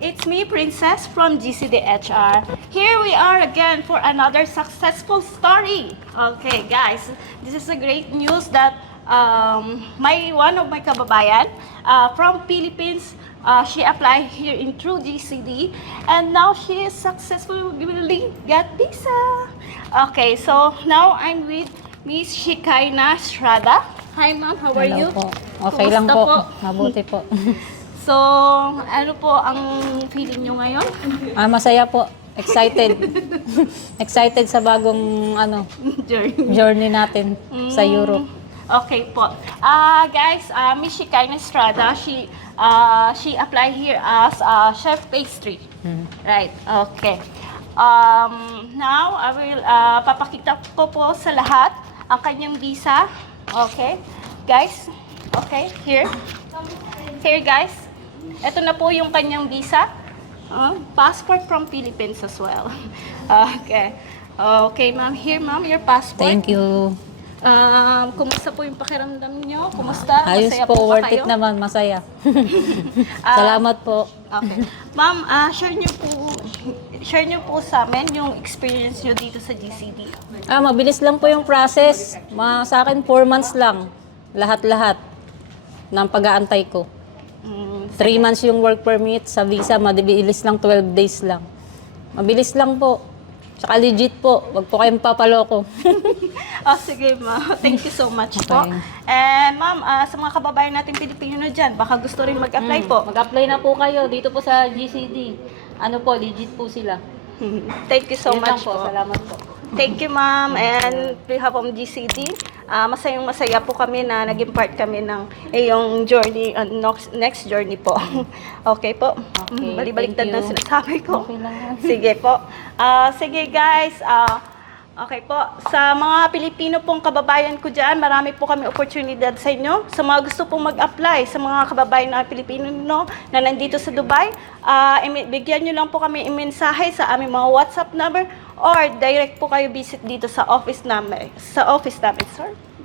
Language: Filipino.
It's me, Princess from GCDHR. Here we are again for another successful story. Okay, guys, this is a great news that one of my kababayan from Philippines, she applied here in True GCD, and now she is successfully got visa. Okay, so now I'm with Miss Shikaina Estrada. Hi, ma'am. How are Hello you? po. Okay lang Kumusta po. Mabuti po. So, ano po ang feeling nyo ngayon? Masaya po. Excited. Excited sa bagong Journey. journey natin sa Europe. Okay po. Guys, Miss Shikaina Estrada, she applied here as chef pastry. Right. Okay. Now, I will papakita ko po sa lahat ang kanyang visa. Okay. Guys, okay, here. Here, guys. Ito na po yung kanyang visa. Passport from Philippines as well. Okay. Okay, ma'am. Here, ma'am, your passport. Thank you. Kumusta po yung pakiramdam nyo? Kumusta? Ayos Masaya po, ba worth kayo? it naman, masaya. Salamat po. Okay. Ma'am, share nyo po sa amin yung experience nyo dito sa GCD. Mabilis lang po yung process. Sa akin, 4 months lang. Lahat-lahat ng pag-aantay ko. 3 months yung work permit, sa visa, mabilis lang, 12 days lang. Mabilis lang po. Tsaka legit po, wag po kayong papaloko. Sige, ma'am. Thank you so much po. Okay. And ma'am, sa mga kababayan natin Pilipino dyan, baka gusto rin mag-apply po. Mag-apply na po kayo dito po sa GCD. Ano po, legit po sila. Thank you so Yun lang much po. po. Salamat po. Thank you, ma'am. And behalf of GCD, masayang-masaya po kami na naging part kami ng iyong journey, next journey po. Okay po? Okay, Balik-baliktad thank na you. sinasabi ko. Okay lang yan. Sige po. Sige, guys. Okay po. Sa mga Pilipino pong kababayan ko dyan, marami po kami oportunidad sa inyo. Sa mga gusto pong mag-apply, sa mga kababayan na Pilipino na nandito sa Dubai, bigyan nyo lang po kami mensahe sa aming mga WhatsApp number or direct po kayo visit dito sa office namin. Sir.